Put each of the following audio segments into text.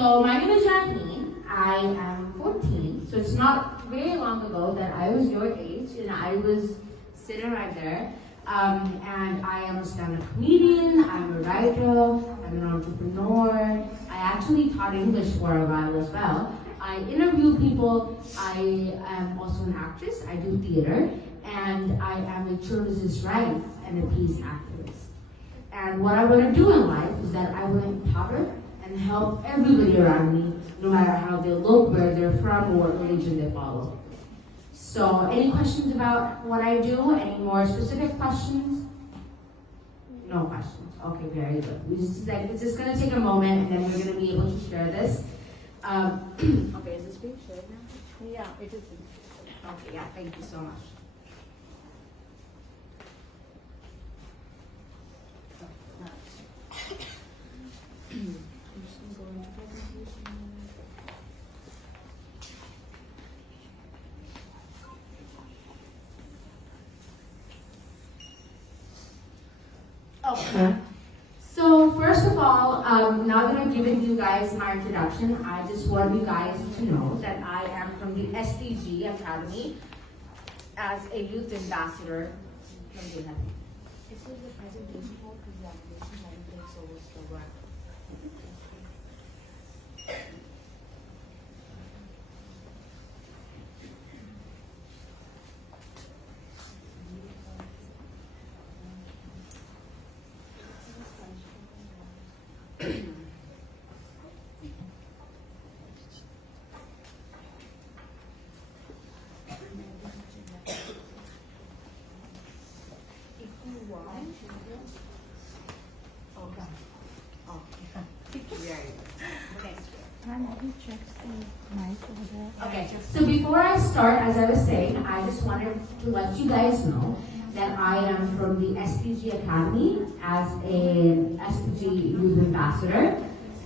So my name is Jasmine. I am 14. So it's not very long ago that I was your age and I was sitting right there. And I am a stand-up comedian, I'm a writer, I'm an entrepreneur. I actually taught English for a while as well. I interview people. I am also an actress. I do theater. And I am a children's rights and a peace activist. And what I want to do in life is that I want to empower and help everybody around me, no matter how they look, where they're from, or what religion they follow. So, any questions about what I do? Any more specific questions? No questions. Okay, very good. It's just going to take a moment, and then we're going to be able to share this. Okay, is this being shared now? Yeah, it is. Okay, yeah, thank you so much. Okay. So first of all, now that I've given you guys my introduction, I just want you guys to know that I am from the SDG Academy as a youth ambassador from the Academy. This is the presentation hall because the application hadn't been so program. Okay, so before I start, as I was saying, I just wanted to let you guys know that I am from the SDG Academy as an SDG Youth Ambassador,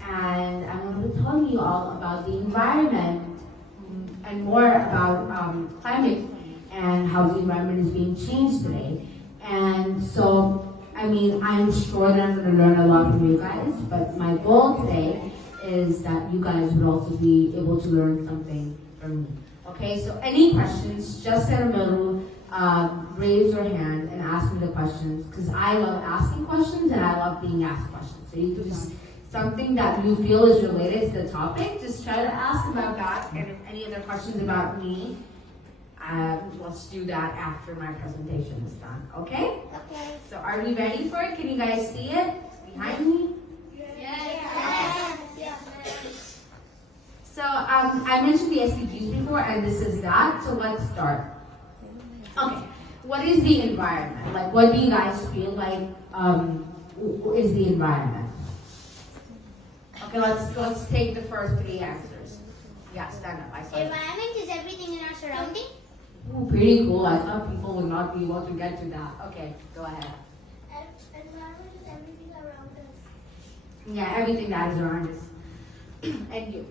and I'm going to be telling you all about the environment and more about climate and how the environment is being changed today. And so, I mean, I'm sure that I'm going to learn a lot from you guys, but my goal today is that you guys would also be able to learn something from me. Okay, so any questions, just in the middle, raise your hand and ask me the questions, because I love asking questions and I love being asked questions. So you can just, something that you feel is related to the topic, just try to ask about that, and if any other questions about me, let's do that after my presentation is done, okay? Okay. So are we ready for it? Can you guys see it behind me? Yes. So I mentioned the SDGs before, and this is that. So let's start. Okay, what is the environment? Like, what do you guys feel like is the environment? Okay, let's take the first three answers. Yeah, stand up. I saw it. Environment is everything in our surrounding. Ooh, pretty cool. I thought people would not be able to get to that. Okay, go ahead. Environment is everything around us. Yeah, everything that is around us. And you?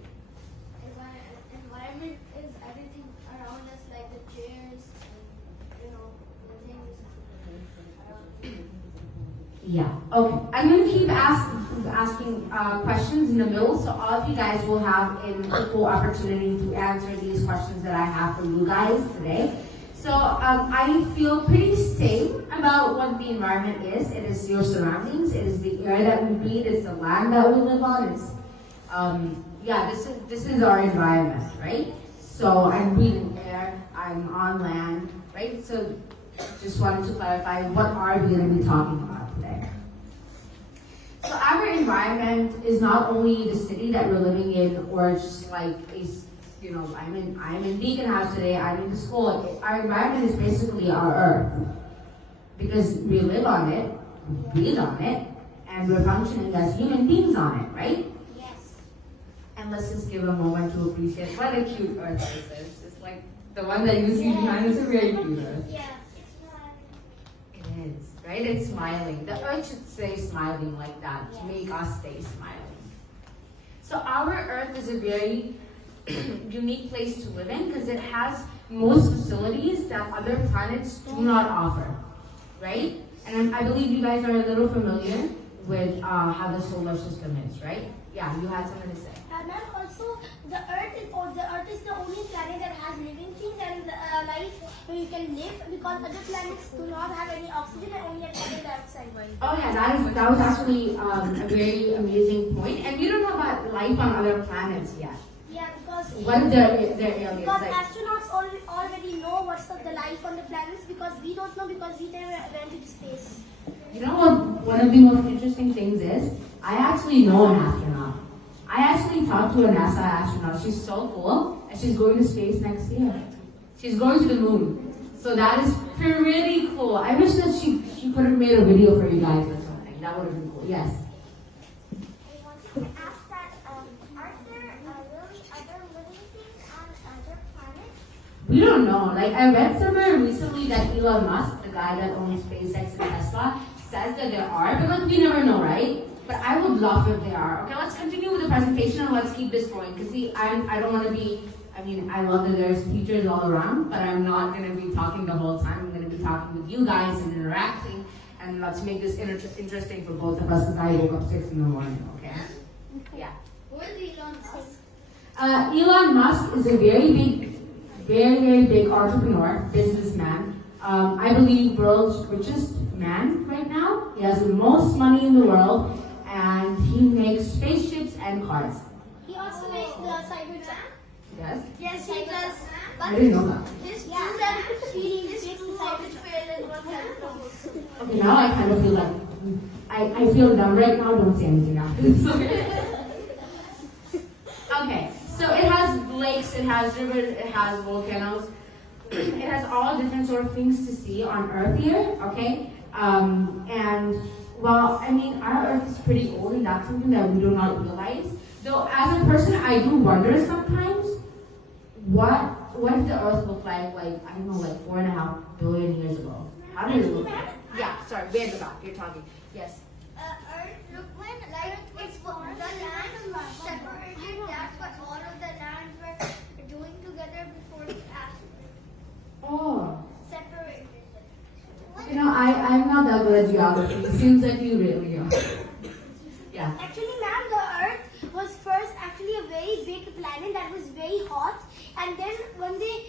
Environment is everything around us, like the chairs, and, the things around. Yeah. Okay. I'm going to keep asking questions in the middle, so all of you guys will have an equal opportunity to answer these questions that I have for you guys today. So I feel pretty safe about what the environment is. It is your surroundings. It is the air that we breathe. It's the land that we live on. It's this is our environment, right? So I'm breathing air. I'm on land, right? So just wanted to clarify, what are we going to be talking about today? So our environment is not only the city that we're living in, or just like I'm in Beaconhouse today. I'm in the school. Our environment is basically our earth, because we live on it, we breathe on it, and we're functioning as human beings on it, right? Yes. And let's just give a moment to appreciate what a cute earth this is. It's like the one that you see behind us is a very cute earth. Yeah. It is, right? It's smiling. The earth should stay smiling like that to make us stay smiling. So our earth is a very unique place to live in, because it has most facilities that other planets do not offer, right? And I believe you guys are a little familiar with how the solar system is, right? Yeah, you had something to say. ma'am, also the Earth is the only planet that has living things and life where you can live, because other planets do not have any oxygen and only have carbon dioxide. Oh yeah, that was actually a very amazing point. And we don't know about life on other planets yet. Yeah, because What is their aliens? because Like, astronauts already know what's the life on the planets, because we don't know, because we never went to space. you know what? One of the most interesting things is I actually know an astronaut. I actually talked to a NASA astronaut. She's so cool, and she's going to space next year. She's going to the moon. So that is pretty cool. I wish that she could have made a video for you guys or something. That would have been cool. Yes. I wanted to ask that, are there really other living things on other planets? We don't know. Like, I read somewhere recently that Elon Musk, the guy that owns SpaceX and Tesla, says that there are, but like, we never know, right? But I would love if there are. Okay, let's continue with the presentation and let's keep this going. Because see, I don't want to be, I love that there's teachers all around, but I'm not going to be talking the whole time. I'm going to be talking with you guys and interacting. And let's make this interesting for both of us, because I woke up 6 in the morning, okay? Yeah. Who is Elon Musk? Elon Musk is a very, very big entrepreneur, businessman. I believe world's richest man right now. He has the most money in the world, and he makes spaceships and cars. He also makes the Cybertruck. Yes? Yes, he does. I didn't know that. His he makes the Cybertruck and one Cybertruck. Okay, now I kind of feel like, I feel dumb right now. Don't say anything after this, okay? Okay, so it has lakes, it has rivers, it has volcanoes. It has all different sort of things to see on Earth here, okay? And, well, our Earth is pretty old, and that's something that we do not realize. Though, as a person, I do wonder sometimes, what did the Earth look like, like 4.5 billion years ago? How did it look like? Yeah, sorry, way at the back, you're talking. Yes. Earth look when it's the land separated. That's what all of the lands were doing together before the asteroid Oh. separated. I'm not that good at geography. It seems like you really are. Yeah. Actually, ma'am, the Earth was first actually a very big planet that was very hot, and then one day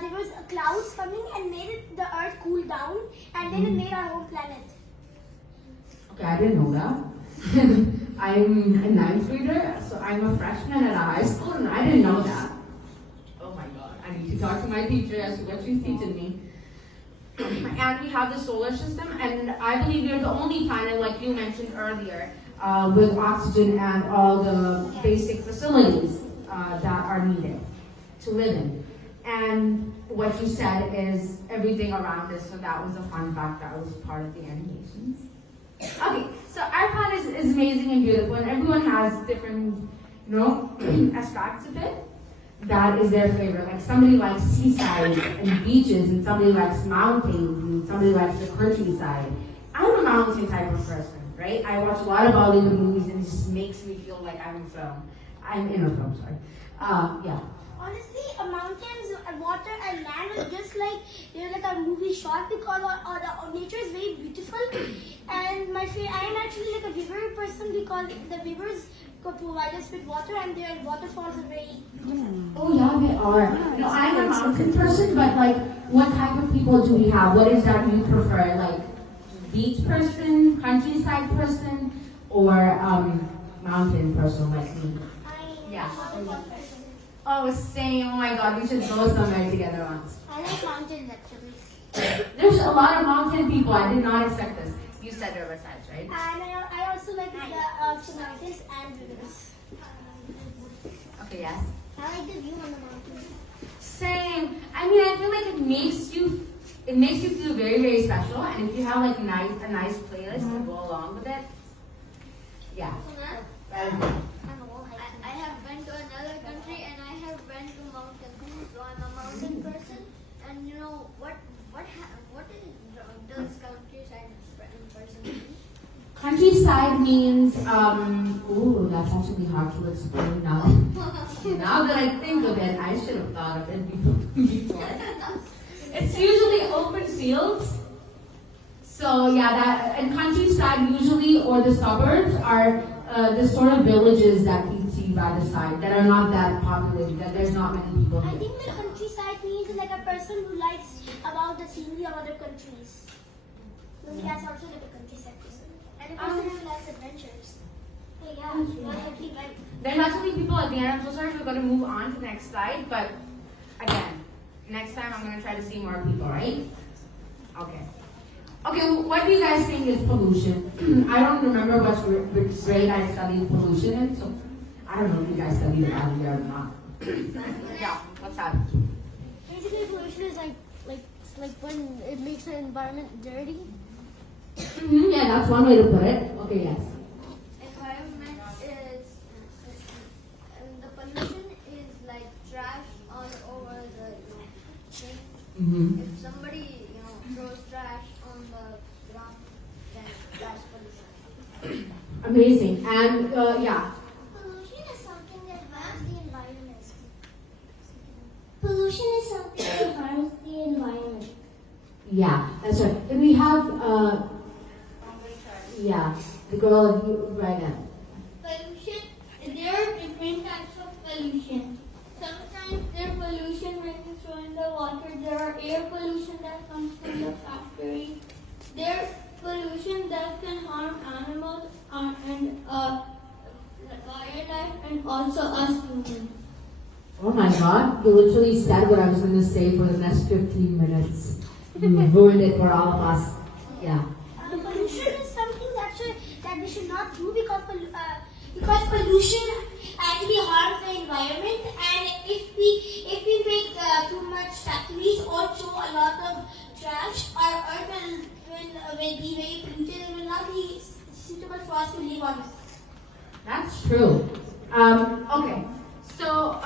there was clouds coming and made the Earth cool down, and then it made our home planet. Okay, I didn't know that. I'm a 9th grader, so I'm a freshman at a high school, and I didn't know that. Oh my god, I need to talk to my teacher as to what she's teaching me. And we have the solar system, and I believe we're the only planet, like you mentioned earlier, with oxygen and all the basic facilities that are needed to live in. And what you said is everything around us, so that was a fun fact that was part of the animations. Okay, so our planet is amazing and beautiful, and everyone has different, aspects of it. That is their favorite. Like somebody likes seaside and beaches, and somebody likes mountains, and somebody likes the countryside. I'm a mountain type of person, right? I watch a lot of Bollywood movies, and it just makes me feel like I'm in a film. Yeah. Honestly, mountains, water, and land is just like a movie shot, because the nature is very beautiful. And I am actually like a river person, because the rivers could provide us with water, and their waterfalls are very beautiful. Oh yeah, they are. I'm a mountain person, but like, what type of people do we have? What is that you prefer? Like, beach person, countryside person, or mountain person like me? Yeah. Oh, same. Oh my god, we should go somewhere together once. I like mountains actually. There's a lot of mountain people. I did not expect this. You said riversides, right? And I also like the mountains and rivers. Okay, yes. I like the view on the mountains. Same. I feel like it makes you feel very, very special. And if you have like a nice playlist to go along with it, yeah. I have been to another country, and I have been to mountains. So I'm a mountain person, and what does countryside person mean? Countryside means, that's actually hard to explain now. Now that I think of it, I should have thought of it before. It's usually open fields. So yeah, and countryside usually, or the suburbs are the sort of villages that you see by the side that are not that populated, that there's not many people I here? think the countryside means like a person who likes about the scenery of other countries. So that's also like a countryside person. And a person who likes adventures. Oh yeah, you are totally right. There's actually people at the end. I'm so sorry, we're going to move on to the next slide, but again, next time I'm going to try to see more people, right? Okay. Okay, what do you guys think is pollution? I don't remember which grade I studied pollution in, so I don't know if you guys studied it out here or not. Yeah, what's that? Basically, pollution is like when it makes the environment dirty. Yeah, that's one way to put it. Okay, yes. Environment is the pollution is like trash all over the thing. Mm-hmm. If somebody throws trash on the ground, then that's pollution. Amazing. And yeah. Pollution is something that harms the environment. Pollution is something that harms the environment. Yeah, that's right. And we have, yeah, the girl right now. Pollution, there are different types of pollution. Sometimes there's pollution when you throw in the water. There are air pollution that comes from the factory. There's pollution that can harm animals and wildlife and also us humans. Oh my god, you literally said what I was going to say for the next 15 minutes. You ruined it for all of us. Yeah. Pollution is something that we should not do because pollution actually harms the environment, and if we make too much factories or throw a lot of trash, our earth will be very polluted and will not be suitable for us to live on. That's true. Okay, so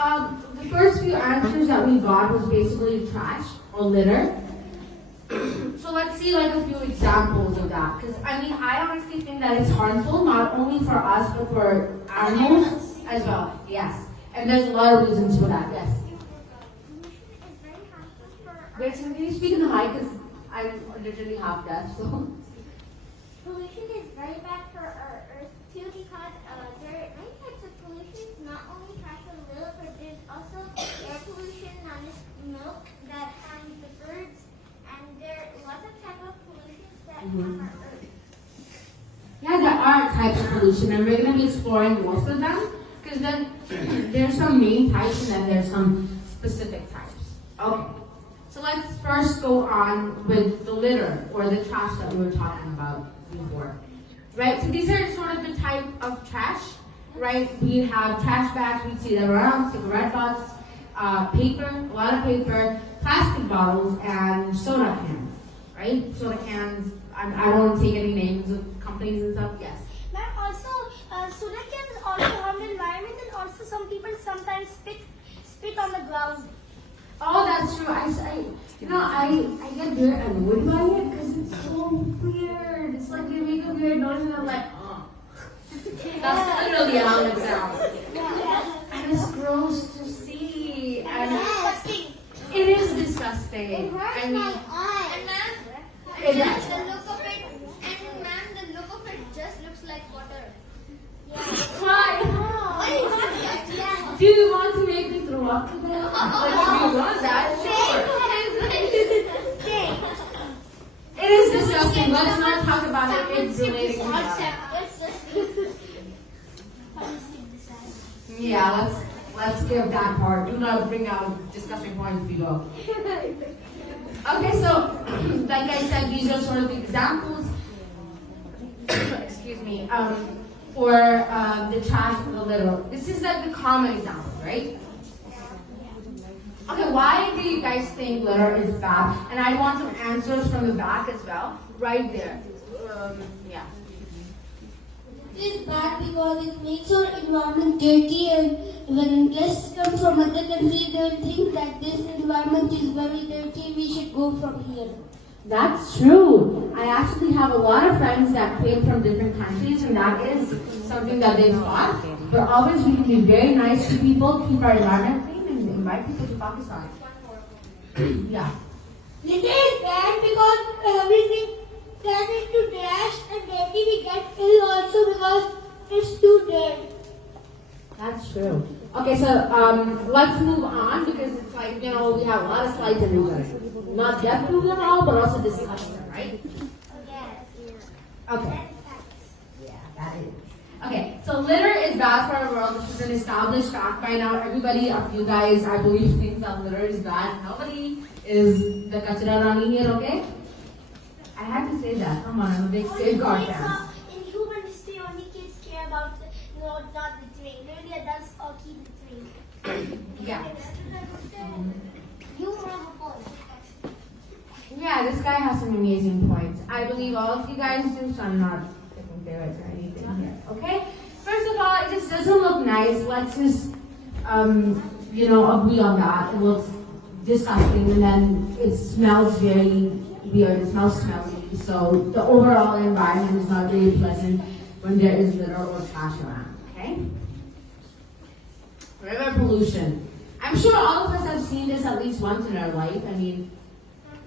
the first few answers that we got was basically trash or litter. So let's see like a few examples of that. Because I honestly think that it's harmful not only for us but for animals as well. Yes, and there's a lot of reasons for that. Yes. Wait, so can you speak in the mic? Because I'm literally half deaf. So. Pollution is very bad for our earth too because there are many types of pollution, not only trash or litter, but there's also air pollution known as smoke that harms the birds, and there are lots of types of pollution that harm our earth. Yeah, there are types of pollution, and we're going to be exploring most of them. Because then there's some main types, and then there's some specific types. Okay. So let's first go on with the litter or the trash that we were talking about before. Right? So these are sort of the type of trash, right? We have trash bags, we see them around, cigarette butts, paper, a lot of paper, plastic bottles, and soda cans, right? Soda cans, I don't want to take any names of companies and stuff, yes. But also, soda cans also harm the environment, and also some people sometimes spit on the ground. Oh, that's true. I get very annoyed by it because it's so weird. It's like they make a weird noise and I'm like, oh. That's literally how it sounds. And it's gross to see. And Disgusting. it is disgusting. It hurts I mean, my eye. And It ma'am, does. the look of it, and ma'am, the look of it just looks like water. why? Do you want to make me throw up today? Like, if you want that, sure. It is disgusting. Let's not talk about it. It's relating to that. Yeah, let's give that part. Do not bring out disgusting points below. Okay, so like I said, these are sort of the examples. Excuse me. For the trash and the litter. This is like the common example, right? Okay, why do you guys think litter is bad? And I want some answers from the back as well, right there. Yeah. It is bad because it makes our environment dirty, and when guests come from other countries, they will think that this environment is very dirty, we should go from here. That's true. I actually have a lot of friends that came from different countries, and that is something that they thought. But always we can be very nice to people, keep our environment clean, and invite people to Pakistan. Yeah. Litter is bad because everything gets into trash and dirty, we get ill also because It's too dead. That's true. Okay, so let's move on because it's like, we have a lot of slides and we're gonna not get through them all, but also discuss them, right? Okay. Yeah, that is. Okay, so litter is bad for our world. This is an established fact by now. Everybody of you guys, I believe, thinks that litter is bad. Nobody is the kachra rani here, okay? I had to say that. Come on, I'm a big safeguard fan. In human history, only kids care about not littering. Really, adults all keep littering. Yeah. You have a point. Yeah, this guy has some amazing points. I believe all of you guys do, so I'm not picking favorites or anything here. Okay? First of all, it just doesn't look nice. Let's just, agree on that. It looks disgusting, and then it smells very weird. It smells smelly. So the overall environment is not very pleasant when there is litter or trash around. Okay? River pollution. I'm sure all of us have seen this at least once in our life. I mean,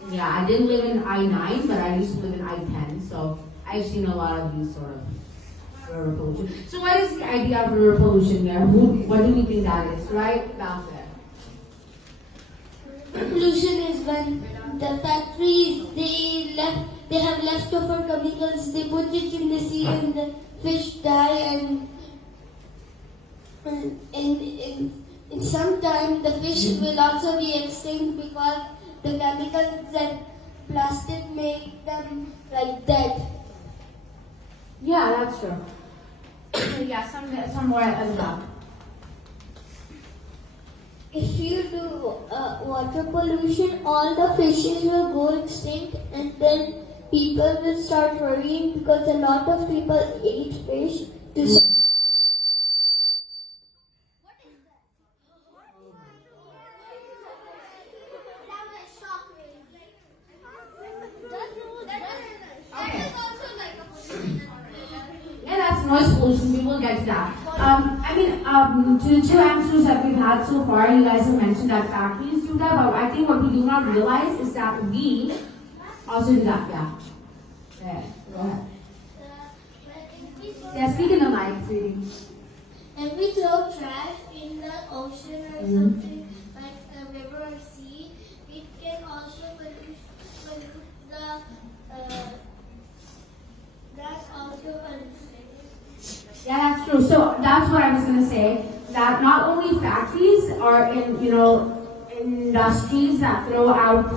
yeah, I didn't live in I-9, but I used to live in I-10, so I've seen a lot of these sort of river pollution. So what is the idea of river pollution here? What do we think that is? Right about there. Pollution is when the factories they have leftover chemicals, they put it in the sea and the fish die, and in some time the fish will also be extinct because the chemicals and plastic make them like dead. Yeah, that's true. Yeah, some more as well. If you do water pollution, all the fishes will go extinct, and then people will start worrying because a lot of people eat fish to survive. Yeah, that's noise pollution. We will get to that. To two answers that we've had so far, you guys have mentioned that factories do that, but I think what we do not realize is that we also do that. Yeah. Okay, go ahead. Yeah, speak in the mic, sweetie. If we throw trash in the ocean or something like a river or sea, it can also pollute the that's also pollution. Yeah, that's true. So that's what I was going to say. That not only factories are in, industries that throw out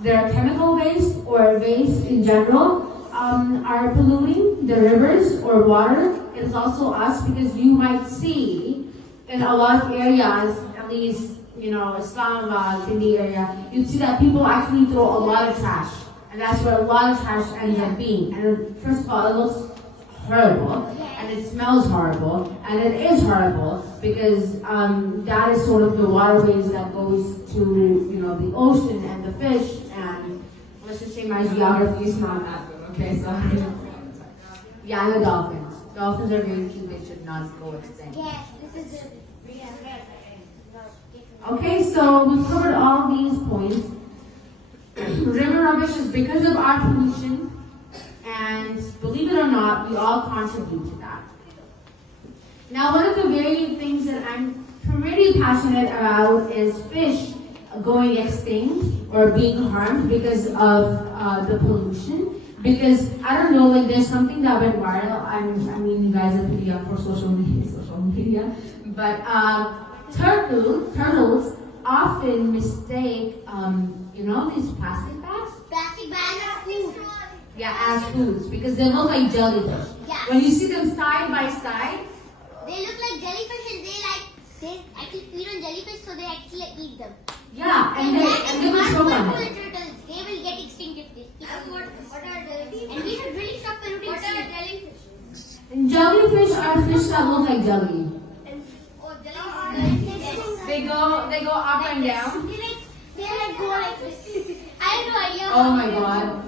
their chemical waste or waste in general are polluting the rivers or water. It is also us because you might see in a lot of areas, at least, Islamabad, in the area, you'd see that people actually throw a lot of trash. And that's where a lot of trash ends up being. And first of all, it looks horrible, and it smells horrible, and it is horrible because that is sort of the waterways that goes to the ocean and the fish, and let's just say my geography is not that good. Okay, so yeah, and the dolphins. Dolphins are very cute. They should not go extinct. Yes, this is it. Okay, so we've covered all these points. River rubbish is because of our pollution. And believe it or not, we all contribute to that. Now, one of the very things that I'm pretty passionate about is fish going extinct or being harmed because of the pollution. Because, I don't know, there's something that went viral. I mean, you guys are pretty young for social media. But turtles often mistake, these plastic bags? Plastic bags are food. Yeah, as foods, because they look like jellyfish. Yeah. When you see them side by side, They look like jellyfish and they actually feed on jellyfish, so they actually eat them. yeah, and they will choke on The it. turtles, they will get extinct if they eat. What are jellyfish? And we should really stop polluting. What are jellyfish? And jellyfish are fish that look like jelly. Jellyfish. They go up and down. They like go like this. I have no idea. Oh my god.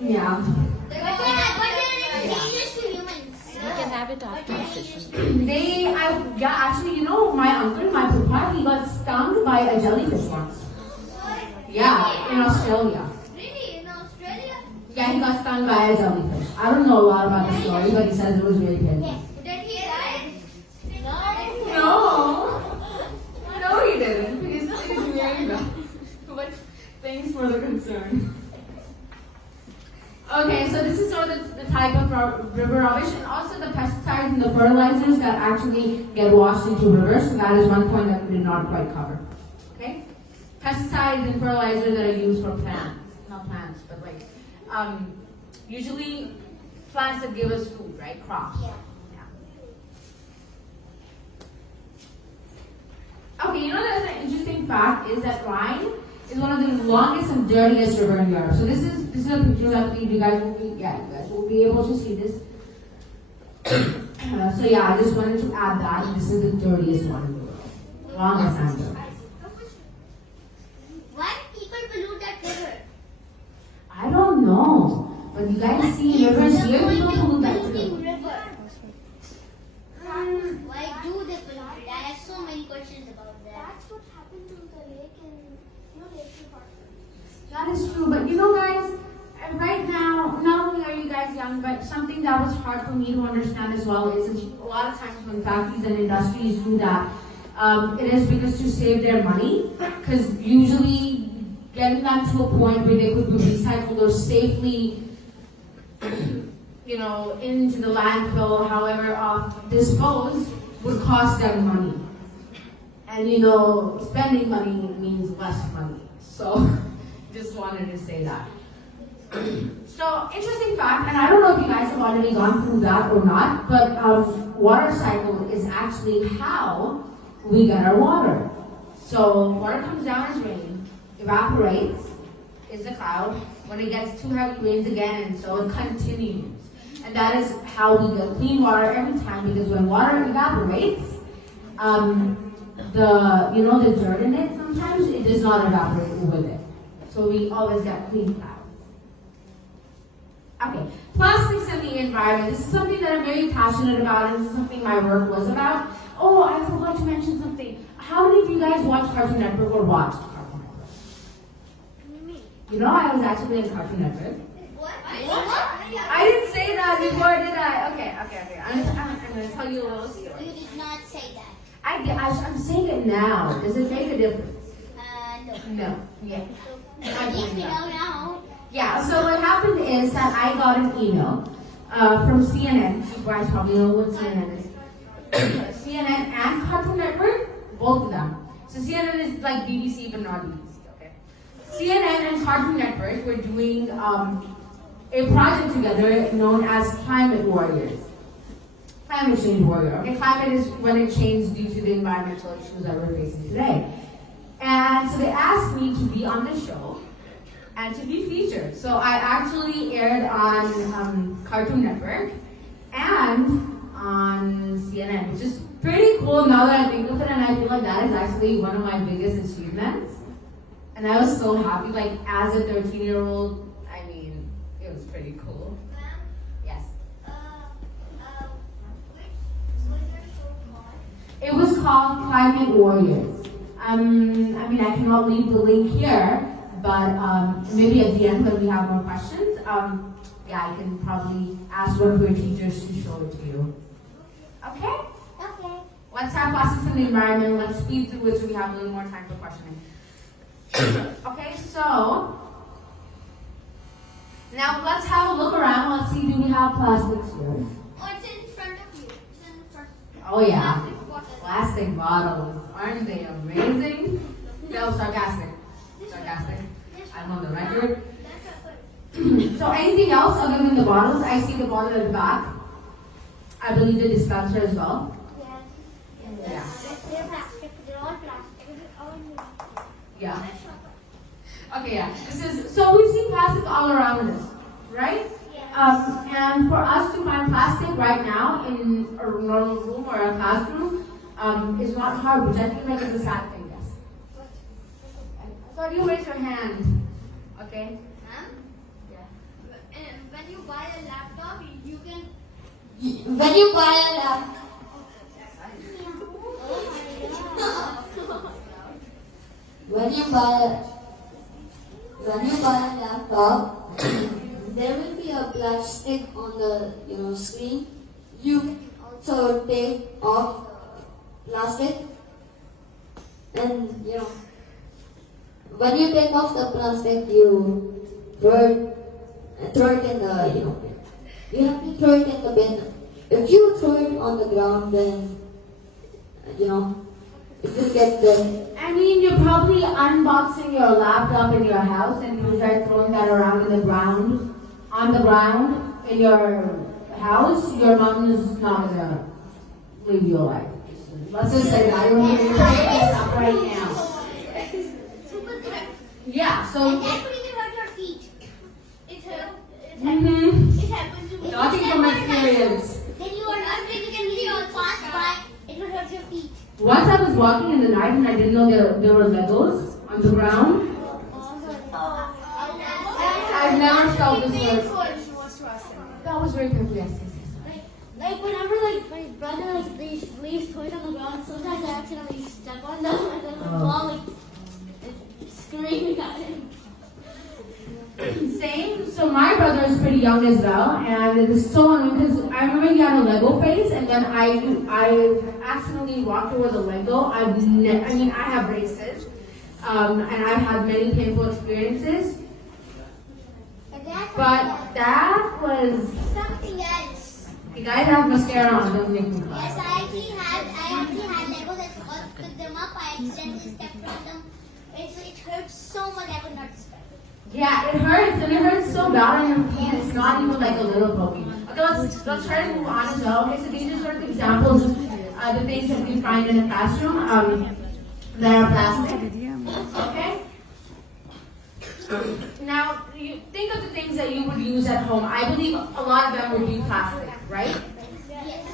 Yeah. But they're dangerous to humans. You can have it after the session. My uncle, my papa, he got stung by a jellyfish once. Yeah, in Australia. Really? In Australia? Yeah, he got stung by a jellyfish. I don't know a lot about the story, but he says it was really painful. Yes. the fertilizers that actually get washed into rivers. So that is one point that we did not quite cover. Okay? Pesticides and fertilizers that are used for plants. Not plants, but like, usually plants that give us food, right? Crops. Yeah. Okay, you know the other interesting fact is that Rhine is one of the longest and dirtiest river in Europe. So this is a picture I believe you guys will be able to see this. So yeah, I just wanted to add that this is the dirtiest one in the world. Longest and dirtiest. Why do people pollute that river? I don't know. But you guys see rivers here, people pollute that polluting too. river? Why do they pollute it? I have so many questions about that. That's what happened to the lake in, Lake Department. That is true, but you know guys, right now, not only are you guys young, but something that was hard for me to understand as well is a lot of times when factories and industries do that, it is because to save their money, because usually getting them to a point where they could be recycled or safely, into the landfill, however, disposed, would cost them money. And spending money means less money. So, just wanted to say that. So, interesting fact, and I don't know if you guys have already gone through that or not, but water cycle is actually how we get our water. So, water comes down as rain, evaporates, is the cloud, when it gets too heavy rains again, and so it continues. And that is how we get clean water every time, because when water evaporates, the dirt in it, sometimes it does not evaporate with it. So we always get clean clouds. Okay, plastics in the environment. This is something that I'm very passionate about, and this is something my work was about. Oh, I forgot to mention something. How many of you guys watch Cartoon Network or watched Cartoon Network? I was actually in Cartoon Network. What? I didn't say that before, did I? Okay. I'm going to tell you a little story. You did not say that. I'm saying it now. Does it make a difference? No. No. Yeah. Yes, we know now. Yeah, so what happened is that I got an email from CNN. You guys probably know what CNN is. CNN and Cartoon Network, both of them. So CNN is like BBC, but not BBC, okay? CNN and Cartoon Network were doing a project together known as Climate Warriors. Climate change warrior. Okay, climate is when it changed due to the environmental issues that we're facing today. And so they asked me to be on the show and to be featured. So I actually aired on Cartoon Network and on CNN, which is pretty cool now that I think of it, and I feel like that is actually one of my biggest achievements. And I was so happy, like as a 13-year-old, I mean, it was pretty cool. Yes. Which was your show called? It was called Climate Warriors. I cannot leave the link here, but maybe at the end when we have more questions, I can probably ask one of your teachers to show it to you. Okay? Okay. Let's have plastics in the environment. Let's speed through it so we have a little more time for questioning. Okay, so now let's have a look around. Let's see, do we have plastics here? Oh, it's in front of you. It's in front. Oh yeah, Plastic bottle. plastic bottles. Aren't they amazing? No, sarcastic. Sarcastic. I'm on the record. So anything else other than the bottles? I see the bottle at the back. I believe the dispenser as well. Yeah. They're plastic. They're all plastic. Yeah. Okay, yeah. So we've seen plastic all around us, right? And for us to find plastic right now in a normal room or a classroom is not hard, which I feel like is a sad thing, yes. I thought you raised your hand. Okay? When you buy a laptop, you can. When you buy a laptop, when you buy a laptop, there will be a plastic on the screen. You can also take off plastic, and when you take off the plastic, you throw it in the you have to throw it in the bin If you throw it on the ground, then it will get the. I mean, you're probably unboxing your laptop in your house and you start throwing that around on the ground in your house. Your mom is not gonna leave you alive. Let's just say that. You're gonna this up right now. Yeah, so. And that's when you hurt your feet. It happened. Mm-hmm. It happened to me. Talking from experience. Then you are not physically on fast, but it will hurt your feet. Once I was walking in the night and I didn't know there were Legos on the ground. I've never felt this way. That was very quickly. Yes. Like whenever my brother leaves toys on the ground, sometimes I accidentally step on them and then my mom screaming at him. Same. So my brother is pretty young as well, and it is so annoying because I remember he had a Lego face, and then I accidentally walked over the Lego. I have braces, and I've had many painful experiences. But that was Something else. you guys have mascara on. Don't make me cry. Yes, I actually had Legos. I forgot to pick them up. I accidentally stepped on them. It hurt so much. I would not describe it. Yeah, it hurts, and it hurts so bad on your feet. It's not even like a little poking. Okay, let's try to move on as well. Okay, so these are sort of examples of the things that we find in a classroom that are plastic. Okay. Now, you think of the things that you would use at home. I believe a lot of them would be plastic, right? Yes.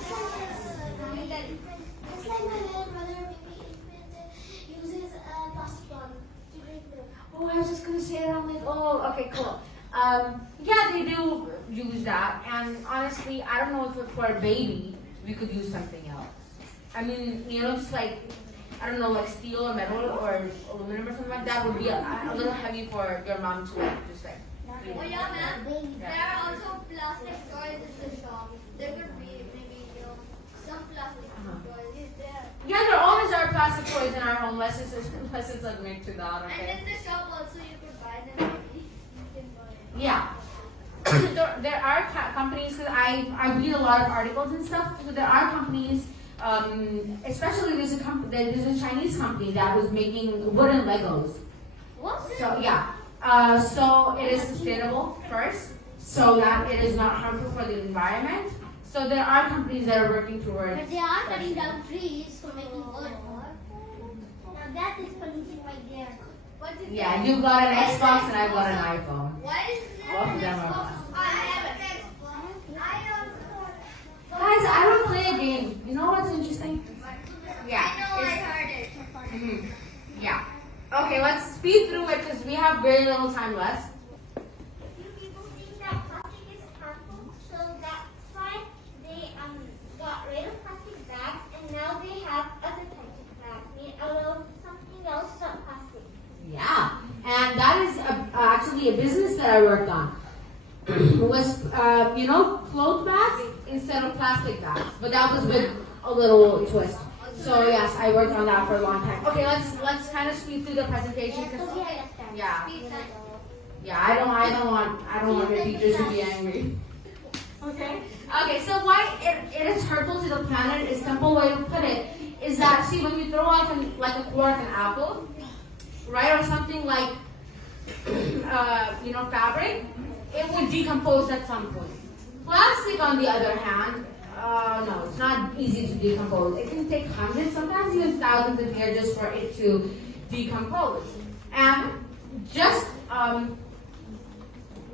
Just like my little brother, maybe uses a plastic bottle to drink milk. Oh, I was just gonna say that. I'm like, oh, okay, cool. Yeah, they do use that, and honestly, I don't know if for a baby we could use something else. I mean, just like I don't know, like steel or metal or aluminum or something like that would be a little heavy for your mom to just like. Oh yeah, ma'am. There are also plastic toys in the shop. There could be maybe some plastic toys. Is there? Yeah, there always are plastic toys in our home, unless it's like linked to that. And Okay. in the shop also you could buy them. Maybe you can buy it. Yeah. there are companies, because I read a lot of articles and stuff, so there are companies, especially there's a Chinese company that was making wooden Legos. What? So yeah, so it is sustainable first, so that it is not harmful for the environment. So there are companies that are working towards. But they are cutting down trees for making wood. Now that is pollution right there. What is Yeah, you've got an Xbox and I've got an iPhone. Why is there Both of an them are Xbox? plastic. I have an Xbox. I also. Guys, I don't play a game. You know what's interesting? Yeah. I know. I it's- heard it. Mhm. Yeah. Okay, let's speed through it because we have very little time left. Few people think that plastic is harmful, so that's why they got rid of plastic bags and now they have other types of bags made out of something else but plastic. Yeah, and that is actually a business that I worked on. Was cloth bags instead of plastic bags, but that was with a little twist. So yes, I worked on that for a long time. Okay, let's kind of speed through the presentation because yeah, I don't want the teachers to be angry. Okay. Okay. So why it is hurtful to the planet? A simple way to put it is that see when you throw off like a quark an apple, right, or something like fabric, it would decompose at some point. Plastic, on the other hand, no, it's not easy to decompose. It can take hundreds, sometimes even thousands of years just for it to decompose. And just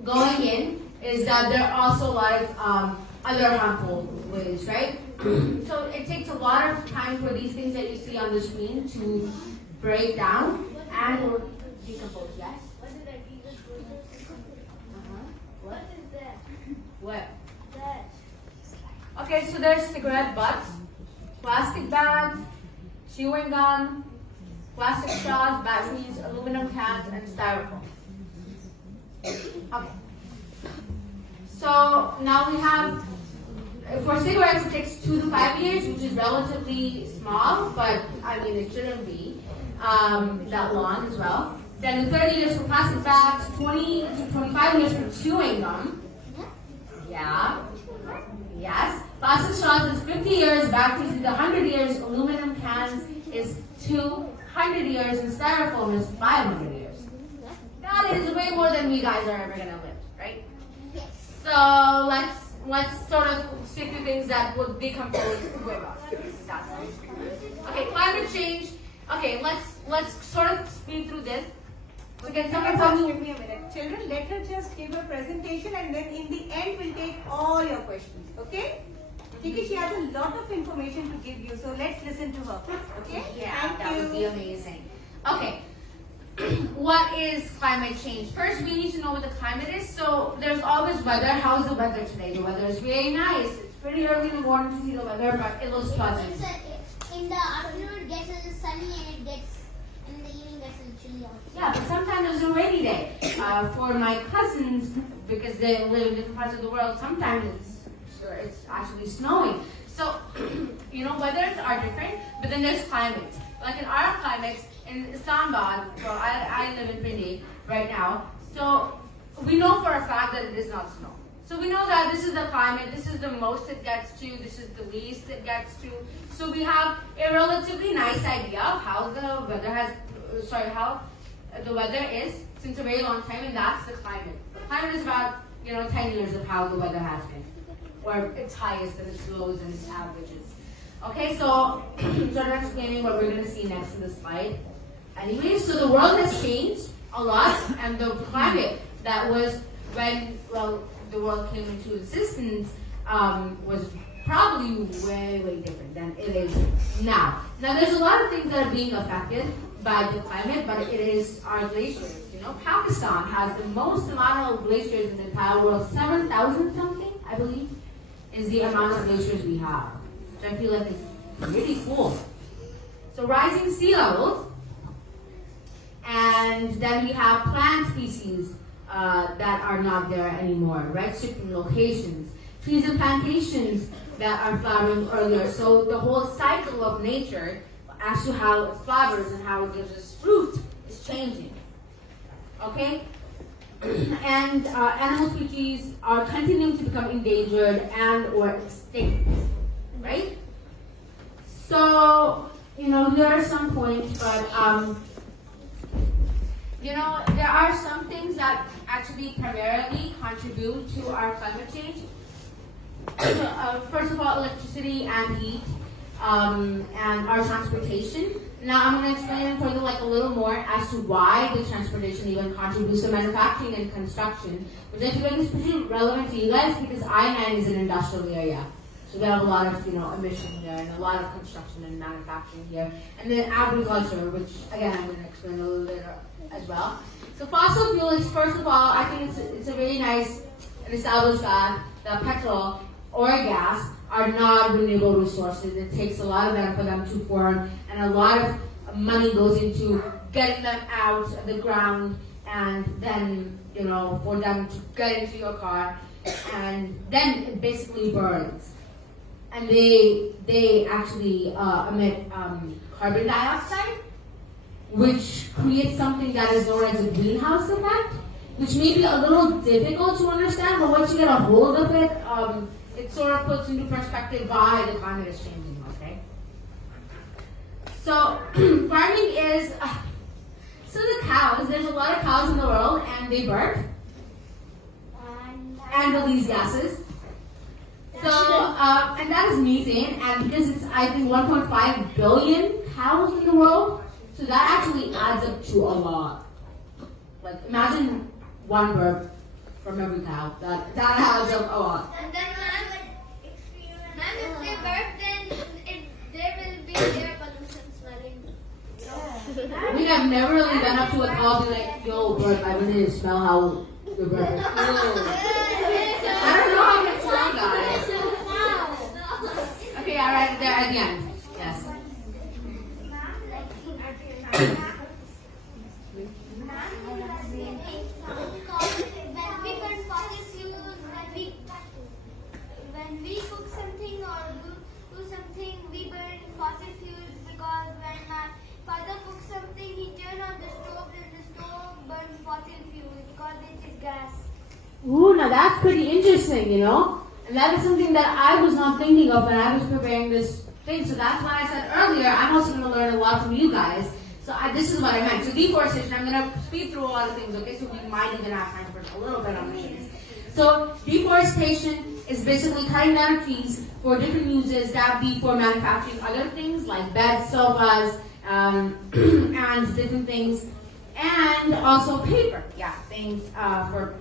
going in is that there are also a lot of other harmful ways, right? So it takes a lot of time for these things that you see on the screen to break down and decompose. Yes? What did I do? What is that? What? That. Okay, so there's cigarette butts, plastic bags, chewing gum, plastic straws, batteries, aluminum cans, and styrofoam. Okay. So now we have, for cigarettes it takes 2 to 5 years, which is relatively small, but I mean it shouldn't be that long as well. Then 30 years for plastic bags, 20 to 25 years for chewing gum. Yeah. Yes. Plastic straws is 50 years, batteries is 100 years, aluminum cans is 200 years, and styrofoam is 500 years. That is way more than we guys are ever gonna live, right? So let's sort of stick to things that would decompose with us. That's all. Okay, climate change. Okay, let's sort of speed through this. So can someone tell me? Give me a minute. Children, let her just give her presentation and then in the end we'll take all your questions. Okay? Kiki, she has a lot of information to give you, so let's listen to her. Okay? Yeah, Thank that you. would be amazing. Okay. What is climate change? First, we need to know what the climate is. So there's always weather. How's the weather today? The weather is really nice. It's pretty early in the morning to see the weather, but it looks pleasant. In the afternoon it gets a little sunny and it gets in the evening gets a little chilly out. Yeah, but sometimes it's a rainy day. For my cousins, because they live in different parts of the world, sometimes it's actually snowing. So, weathers are different, but then there's climate. Like in our climates, in Islamabad, well, I live in Pindi right now, so we know for a fact that it is not snow. So we know that this is the climate, this is the most it gets to, this is the least it gets to. So we have a relatively nice idea of how the weather is since a very long time, and that's the climate. The climate is about 10 years of how the weather has been, or its highest and its lows and its averages. Okay, so sort of explaining what we're going to see next in the slide. Anyway, so the world has changed a lot, and the climate that was when the world came into existence was probably way, way different than it is now. Now, there's a lot of things that are being affected by the climate, but it is our glaciers. Pakistan has the most amount of glaciers in the entire world, 7,000 something, I believe, is the amount of glaciers we have. Which I feel like is really cool. So rising sea levels, and then we have plant species that are not there anymore, red-shifting locations, trees and plantations that are flowering earlier. So the whole cycle of nature as to how it flowers and how it gives us fruit is changing. Okay? And animal species are continuing to become endangered and or extinct. Right? So, there are some points, but there are some things that actually primarily contribute to our climate change. First of all, electricity and heat, and our transportation. Now I'm going to explain for you a little more as to why the transportation even contributes to manufacturing and construction, which I feel like is pretty relevant to you guys because I-9 is an industrial area. So we have a lot of emission here and a lot of construction and manufacturing here. And then agriculture, which again I'm going to explain a little later as well. So fossil fuels, first of all, I think it's a really nice and established fact that petrol or gas are not renewable resources. It takes a lot of them for them to form, and a lot of money goes into getting them out of the ground, and then for them to get into your car, and then it basically burns. And they actually emit carbon dioxide, which creates something that is known as a greenhouse effect, which may be a little difficult to understand, but once you get a hold of it, it sort of puts into perspective why the climate is changing, okay? So, farming is, so the cows, there's a lot of cows in the world, and they birth, and release gases. So, and that is methane, and because it's, I think, 1.5 billion cows in the world, so that actually adds up to a lot. Like, imagine one burp from every cow. That adds up a lot. And then, ma'am, if they burp, then there will be air pollution smelling. We have never really been up to a cow and be like, yo, burp, I really need to smell how the burp is. I don't know how it smells, guys. Okay, alright, there again. Yes. When we cook something or do something, we burn fossil fuels because when my father cooks something, he turns on the stove and the stove burns fossil fuels because it is gas. Ooh, now that's pretty interesting, And that is something that I was not thinking of when I was preparing this thing. So that's why I said earlier, I'm also going to learn a lot from you guys. So this is what I meant. So deforestation, I'm going to speed through a lot of things, okay? So we might even have time for a little bit on trees. So deforestation is basically cutting down trees for different uses, that be for manufacturing other things like beds, sofas, and different things, and also paper. Yeah, things for,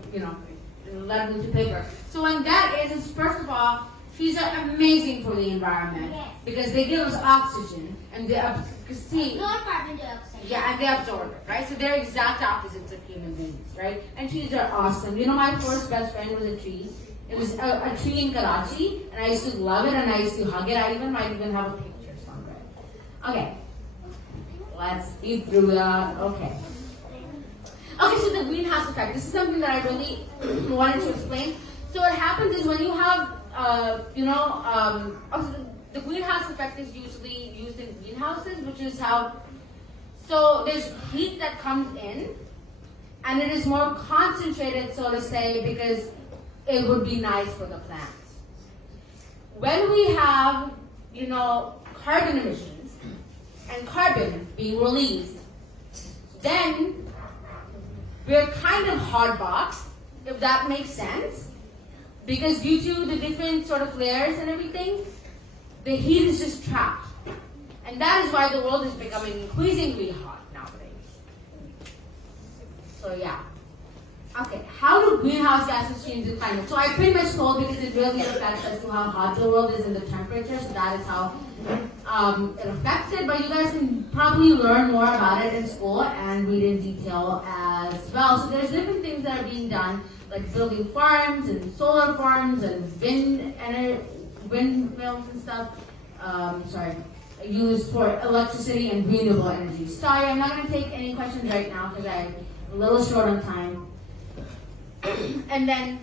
let into paper. So when that is first of all, trees are amazing for the environment because they give us oxygen and they see. No carbon dioxide. Yeah, and they absorb it, right? So they're exact opposites of human beings, right? And trees are awesome. My first best friend was a tree. It was a tree in Karachi, and I used to love it, and I used to hug it. I might even have a picture somewhere. Okay, let's speed through that. Okay, so the greenhouse effect. This is something that I really wanted to explain. So what happens is when you have, the greenhouse effect is usually used in greenhouses, which is how. So there's heat that comes in, and it is more concentrated, so to say, because it would be nice for the plants. When we have, carbon emissions and carbon being released, then we're kind of hard boxed, if that makes sense, because due to the different sort of layers and everything, the heat is just trapped. And that is why the world is becoming increasingly hot nowadays. So yeah. Okay, how do greenhouse gases change the climate? So I pretty much told because it really affects as to how hot the world is and the temperature, so that is how it affects it. But you guys can probably learn more about it in school and read in detail as well. So there's different things that are being done, like building farms and solar farms and windmills and stuff. Used for electricity and renewable energy. Sorry, I'm not going to take any questions right now because I'm a little short on time. And then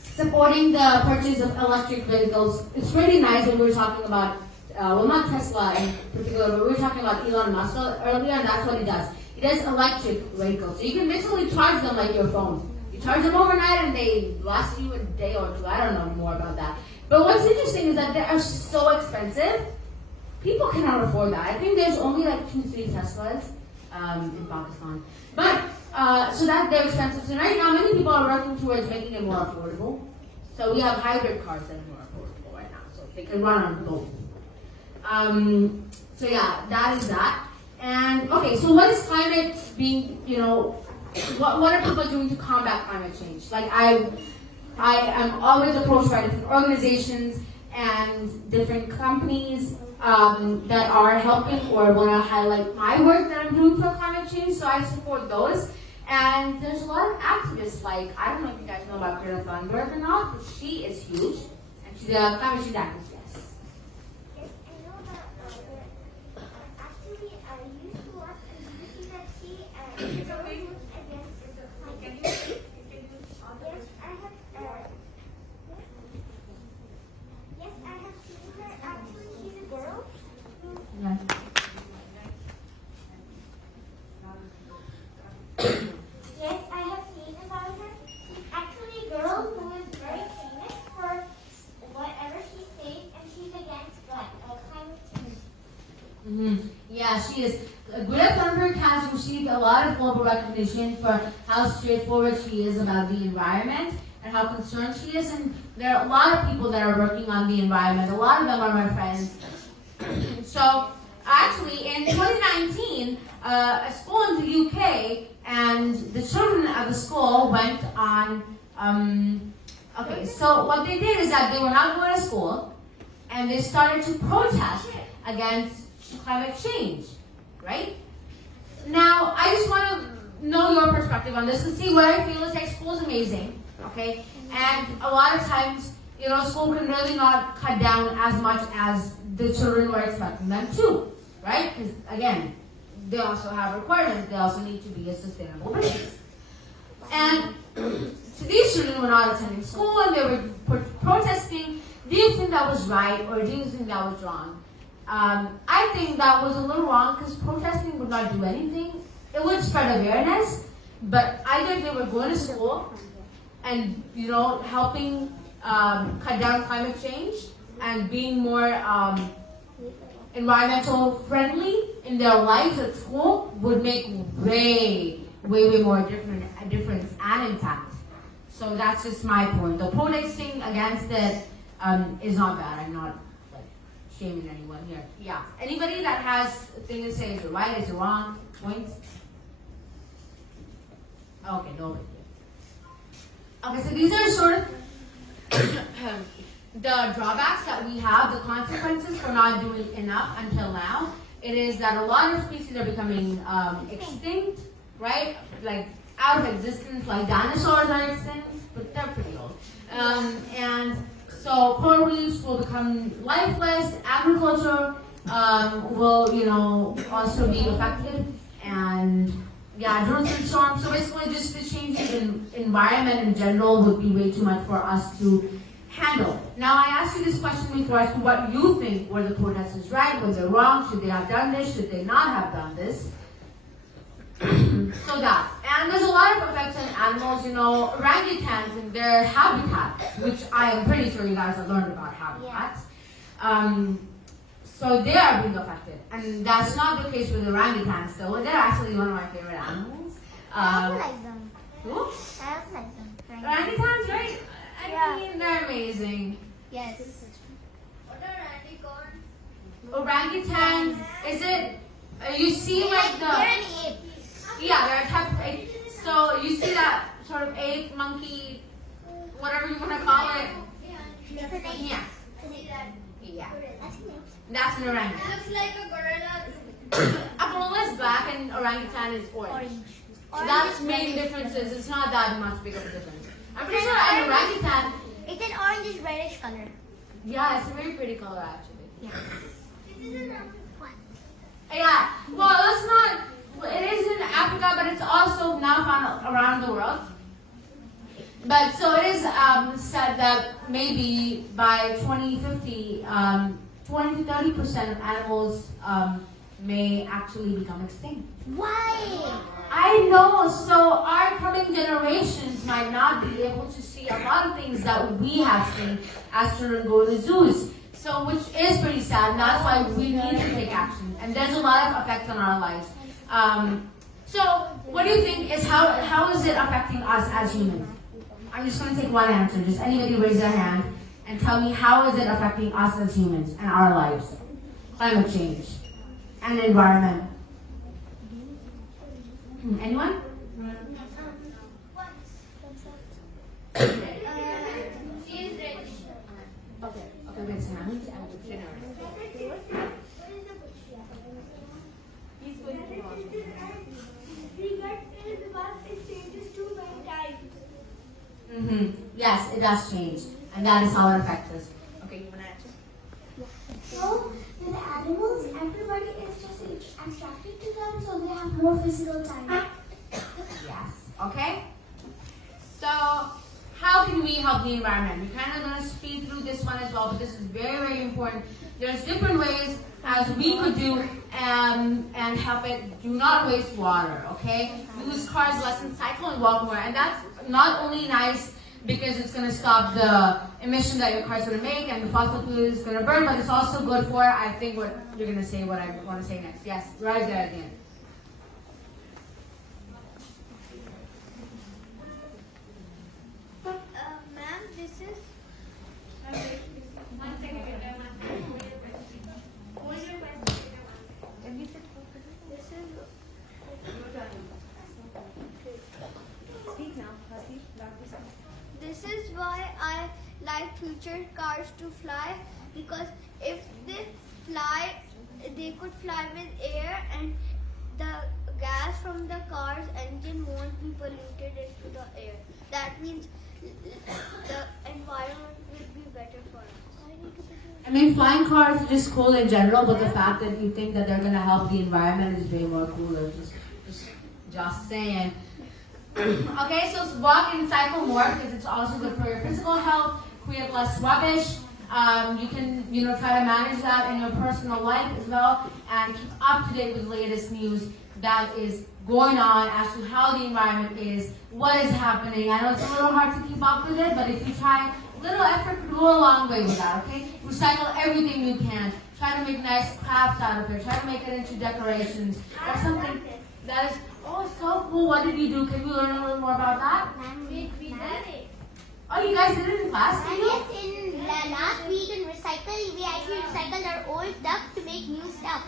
supporting the purchase of electric vehicles. It's really nice when we were talking about, not Tesla in particular, but we were talking about Elon Musk earlier, and that's what he does. He does electric vehicles. So you can literally charge them like your phone. You charge them overnight and they last you a day or two. I don't know more about that. But what's interesting is that they are so expensive. People cannot afford that. I think there's only like 2-3 Teslas in Pakistan. But, so that they're expensive. So right now, many people are working towards making it more affordable. So we have hybrid cars that are more affordable right now. So they can run on both. So yeah, that is that. And, okay, so what is climate being, what are people doing to combat climate change? Like I am always approached by different organizations and different companies that are helping or want to highlight my work that I'm doing for climate change, so I support those. And there's a lot of activists, like, I don't know if you guys know about Greta Thunberg or not, but she is huge, and she's a climate change activist, yes. Yes, I know that actually I used to work in the CFC and against climate. Yes, I have seen her. Actually, she's a girl. Yeah. Yes, I have seen about her. She's actually a girl who is very famous for whatever she says, and she's against climate change. Mm-hmm. Yeah, she is. Greta Thunberg has received a lot of global recognition for how straightforward she is about the environment and how concerned she is. And there are a lot of people that are working on the environment. A lot of them are my friends. So actually, in 2019, a school in the UK and the children of the school went on. So what they did is that they were not going to school, and they started to protest against climate change. Right? Now, I just want to know your perspective on this and see what I feel is like school is amazing, okay? And a lot of times, school can really not cut down as much as the children were expecting them to, right? Because, again, they also have requirements. They also need to be a sustainable business. And so these children were not attending school and they were protesting. Do you think that was right or do you think that was wrong? I think that was a little wrong because protesting would not do anything. It would spread awareness, but either they were going to school and, helping cut down climate change and being more environmental friendly in their lives at school would make way more difference and impact. So that's just my point. The protesting against it is not bad. I'm not like shaming anyone here. Yeah. Anybody that has a thing to say, is it right, is it wrong? Points? Okay, no. Okay, so these are sort of the drawbacks that we have, the consequences for not doing enough until now. It is that a lot of species are becoming extinct, right? Like out of existence, like dinosaurs are extinct, but they're pretty old. And so coral reefs will become lifeless. Agriculture will, also be affected, and yeah, droughts and storms. So basically, just the changes in environment in general would be way too much for us to handle. Now, I asked you this question before as to what you think were the protesters right, was it wrong, should they have done this, should they not have done this? So that. And there's a lot of effects on animals, orangutans and their habitats, which I am pretty sure you guys have learned about habitats. So they are being affected. And that's not the case with orangutans, though. They're actually one of my favorite animals. I also like them. Who? I also like them. Orangutans, right? I mean, they're amazing. Yes. What are randicorns? Orangutans, is it, you see like They're an the, ape. yeah, they're a type of ape. So you see that sort of ape, monkey, whatever you want to call it. It's an ape. Yeah. Yeah. That's an ape. That's an orangutan. It looks like a gorilla. A gorilla is black and orangutan is orange. So that's main differences. It's not that much big of a difference. I'm pretty sure an orangutan, It's an orangish reddish color. yeah, it's a very pretty color actually. Yeah. Yeah, well, it's not, it is in Africa, but it's also now found around the world. But so it is said that maybe by 2050, 20 to 30% of animals may actually become extinct. Why? I know, so our coming generations might not be able to see a lot of things that we have seen as children go to zoos. So, which is pretty sad, and that's why we need to take action. And there's a lot of effects on our lives. So, what do you think is how is it affecting us as humans? I'm just going to take one answer. Just anybody raise their hand and tell me how is it affecting us as humans and our lives? Climate change and the environment. Anyone? She is rich. Okay, wait, so now Yes, it does change. And that is how it affects us. Okay, you want to answer? So, with animals, everybody is just attracted to them, so they have more physical time. Yes. Okay? So, how can we help the environment? We're kind of going to speed through this one as well, but this is very, very important. There's different ways as we could do and help it. Do not waste water, okay? Use cars less and cycle and walk more. And that's not only nice because it's going to stop the emission that your car is going to make and the fossil fuel is going to burn, but it's also good for, I think, what you're going to say, what I want to say next. Yes, right there again. Ma'am, this is... One second. This is why I like future cars to fly, because if they fly, they could fly with air and the gas from the car's engine won't be polluted into the air. That means the environment will be better for us. I mean, flying cars are just cool in general, but the fact that you think that they're going to help the environment is way more cooler. Just saying. Okay, so walk and cycle more because it's also good for your physical health, create less rubbish. You can, try to manage that in your personal life as well and keep up to date with the latest news that is going on as to how the environment is, what is happening. I know it's a little hard to keep up with it, but if you try little effort could go a long way with that, okay? Recycle everything you can. Try to make nice crafts out of it. Try to make it into decorations. Or something that is, oh, so cool. What did you do? Can we learn a little more about that? We did it. Oh, you guys did it in class? And yes, in last week in recycle, we actually recycled our old stuff to make new stuff.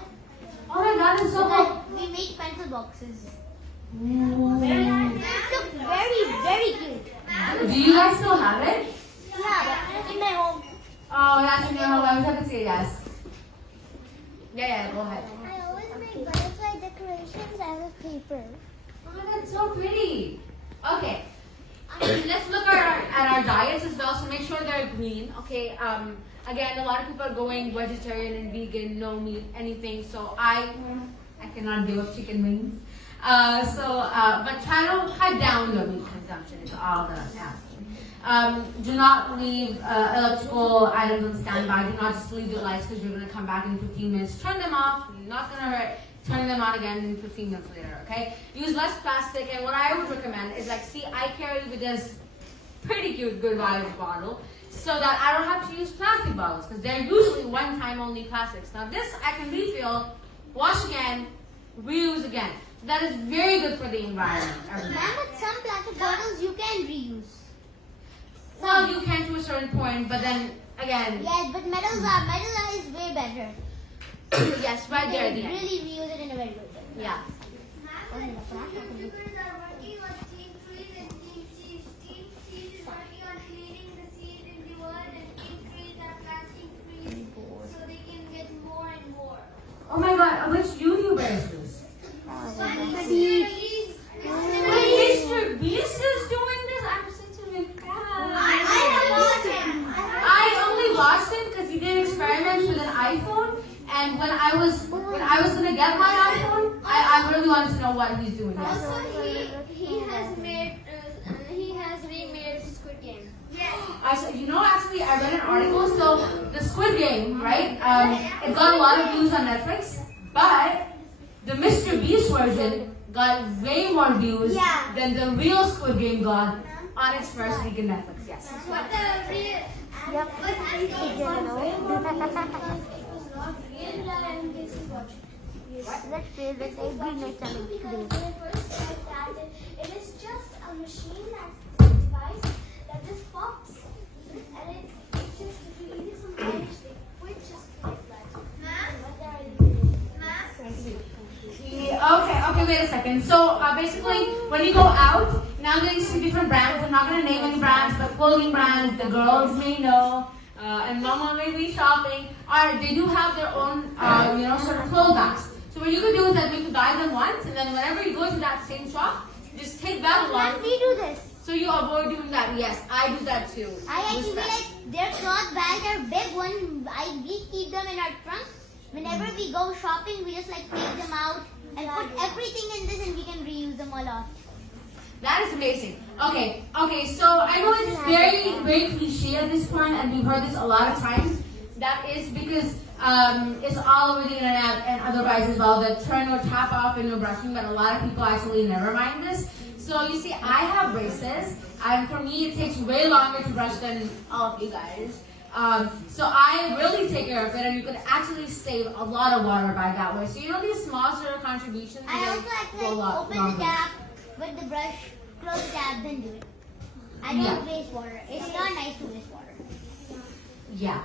Oh my god, it's so cool. We made pencil boxes. Ooh. It looked very cute. Do you guys still have it? Yeah, in my home. Oh, that's in your home. I was going to say yes. Yeah, go ahead. I always make butterfly decorations out of paper. Oh, that's so pretty. Okay. Let's look at our diets as well. So make sure they're green. Okay. Again, a lot of people are going vegetarian and vegan, no meat, anything. So I cannot give up chicken wings. But try to cut down your meat consumption. Is all that I'm asking. Do not leave electrical items on standby. Do not just leave the lights because you're going to come back in 15 minutes. Turn them off. Not going to hurt. Turn them on again in 15 minutes later, okay? Use less plastic, and what I would recommend is I carry with this pretty cute Good Vibes bottle so that I don't have to use plastic bottles because they're usually one-time only plastics. Now this I can refill, wash again, reuse again. So that is very good for the environment. Ma'am, but some plastic bottles you can reuse. Well, you can to a certain point, but then again, Yes, but metal is way better. yes, right there at the end. Really reuse it in a very good way. Yeah. YouTubers are working on Team Trees and Team Seeds. Team Seeds is working on cleaning the seed in the world, and Team Trees are planting trees so they can get more and more. Oh my god, which YouTuber is this? Mr. Beast. Wait, Mr. Beast is doing this? I'm such a big fan. I only watched him because he did experiments with an iPhone, and when I was gonna get my iPhone, I really wanted to know what he's doing. Yes. Also, he has remade Squid Game. Actually, I read an article. So the Squid Game, right? It got a lot of views on Netflix, but the Mr. Beast version got way more views than the real Squid Game got on its first week in Netflix. Yes. What the real? Yep. Let's play this Beaconhouse challenge today. It is just a machine that's a device that just pops and it's just releases some Irish liquid just like Okay, wait a second. So basically, when you go out, now that you see different brands, I'm not going to name any brands, but clothing brands, the girls may know, and mama may be shopping, they do have their own, sort of clothes bags. So what you could do is that you could buy them once, and then whenever you go to that same shop, just take that along. We do this. So you avoid doing that. Yes, I do that too. I actually their cloth bags are big one. We keep them in our trunk. Whenever we go shopping, we just take them out and put everything in this, and we can reuse them all off. That is amazing. Okay, so I know it's very, very cliche at this point, and we've heard this a lot of times. That is because it's all over the internet and otherwise as well, that turn or tap off when you're brushing, but a lot of people actually never mind this. So you see, I have braces, and for me it takes way longer to brush than all of you guys. So I really take care of it, and you could actually save a lot of water by that way. So these small sort of contributions. I also actually open the tap with the brush, close the tap, then do it. I don't waste water. It's not nice to waste water. Yeah.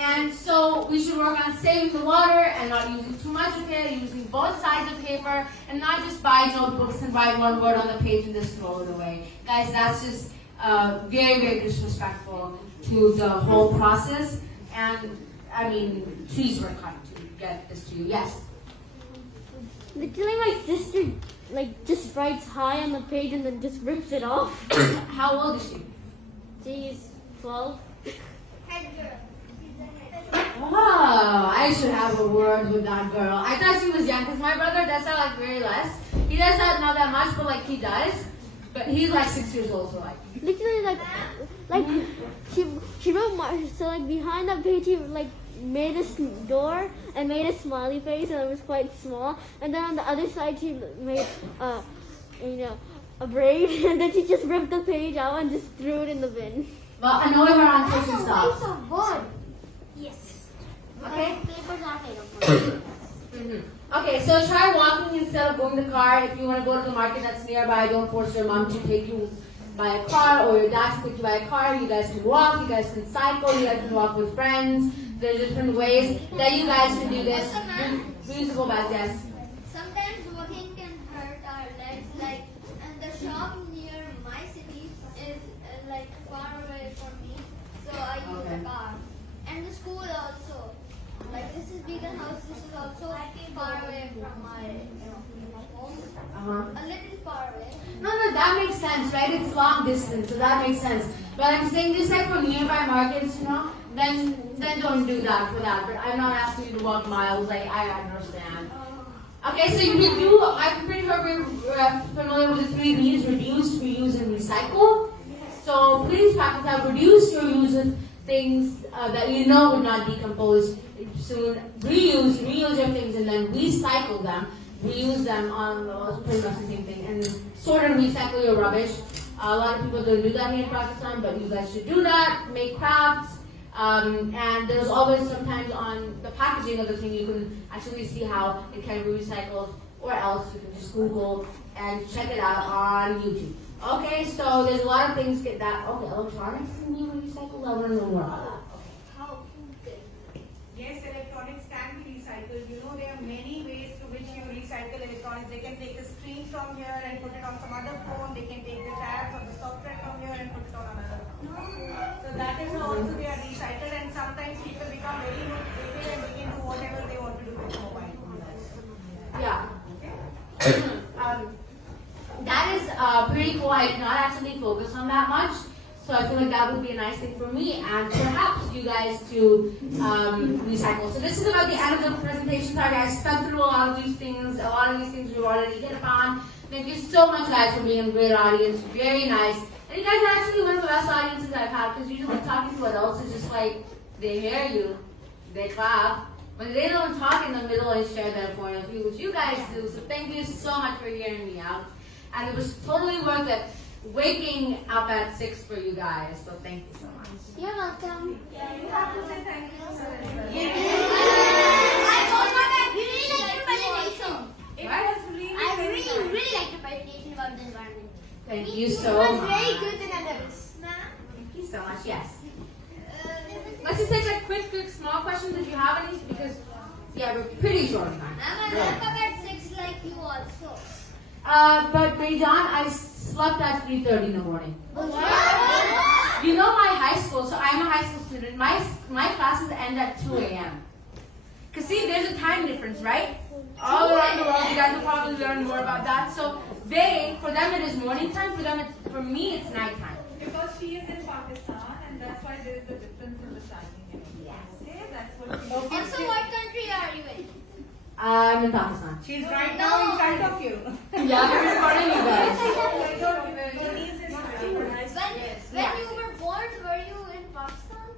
And so we should work on saving the water and not using too much of it, using both sides of paper, and not just buy notebooks and write one word on the page and just throw it away. Guys, that's just very, very disrespectful to the whole process. And I mean, trees were cut to get this to you. Yes. Literally, my sister just writes hi on the page and then just rips it off. How old is she? She's 12. Oh, I should have a word with that girl. I thought she was young because my brother does that very less. He does that not that much, but he does. But he's 6 years old, so Literally, she wrote behind that page, she made a door and made a smiley face, and it was quite small. And then on the other side, she made a braid, and then she just ripped the page out and just threw it in the bin. Well, annoy her until she That's stops. a waste of wood. Yes. Okay? Papers are made of wood. Okay, so try walking instead of going the car. If you want to go to the market that's nearby, don't force your mom to take you by a car or your dad to take you by a car. You guys can walk, you guys can cycle, you guys can walk with friends. There's different ways that you guys can do this. Reusable bags, yes. Sometimes walking can hurt our legs, like, and the shop near my city is like far away from me, so I use Okay. a car. And the school also, like this is Beaconhouse, this is also far away from my home, a little far away. No, that makes sense, right? It's long distance, so that makes sense. But I'm saying just like for nearby markets, then don't do that for that. But I'm not asking you to walk miles, like I understand. Okay, so you can do, I'm pretty sure we're familiar with the 3 Ds, reduce, reuse, and recycle. So please practice that. Reduce your use of things that you know would not decompose soon. Reuse your things, and then recycle them. Reuse them on pretty much the same thing. And sort of recycle your rubbish. A lot of people don't do that here in Pakistan, but you guys should do that. Make crafts. And there's always sometimes on the packaging of the thing you can actually see how it can be recycled, or else you can just Google and check it out on YouTube. Okay, so there's a lot of things that, okay, electronics can be recycled. I want to know more about that. How food can. Yes, electronics can be recycled. You know, there are many ways through which you recycle electronics. They can take the screen from here and put it on some other phone. They can take the tabs or the software from here and put it on another phone. So that is how also they are recycled, and sometimes people become very good with it and they can do whatever they want to do with mobile phones. Yeah. That is pretty cool. I cannot actually focus on that much. So I feel like that would be a nice thing for me and perhaps you guys to recycle. So this is about the end of the presentation. Sorry, I spent through a lot of these things. A lot of these things we've already hit upon. Thank you so much, guys, for being a great audience. Very nice. And you guys are actually one of the best audiences I've had, because usually talking to adults is just like, they hear you, they clap, but they don't talk in the middle and share their point of view, which you guys do. So thank you so much for hearing me out. And it was totally worth it waking up at 6 for you guys. So thank you so much. You're welcome. Yeah, you have to say thank you so much. I really liked your presentation about the environment. Thank you so It was much. very good and others. Thank you so much. Yes. Let's just take like quick, small questions if you have any, because yeah, we're pretty short on time. I'm up at 6 like you also. But Bejan, I slept at 3:30 in the morning. You know my high school, so I'm a high school student. My classes end at 2 a.m. Cause see, there's a time difference, right? All around the world, you guys will probably learn more about that. So for them it is morning time. For me, it's night time. Because she is in Pakistan, and that's why there is a difference in the timing. Yes. Okay, that's what she Also, what country are you in? I'm in Pakistan. She's right now in front of you. Yeah, I'm recording you guys. Your niece is When you were born, were you in Pakistan?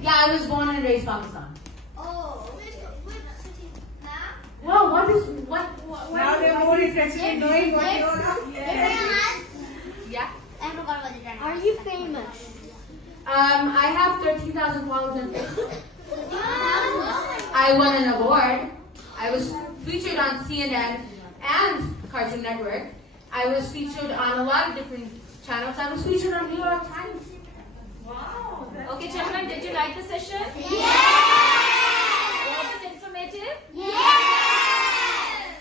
Yeah, I was born and raised Pakistan. Oh, which city? Nah. Wow, what? Now they're more interested in knowing what you know. Yeah. I forgot what it Are you famous? I have 13,000 followers on Facebook. I won an award. I was featured on CNN and Cartoon Network. I was featured on a lot of different channels. I was featured on New York Times. Wow. Okay, gentlemen, did you like the session? Yes! Was it informative? Yes!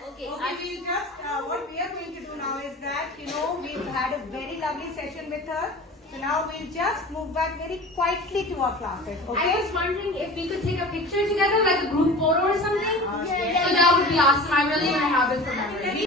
Okay. Okay, we'll just, what we are going to do now is that, we've had a very lovely session with her. So now we'll just move back very quietly to our classes, I okay? was wondering if we could take a picture together, like a group photo or something. So that would be awesome. I really want to have this for memory.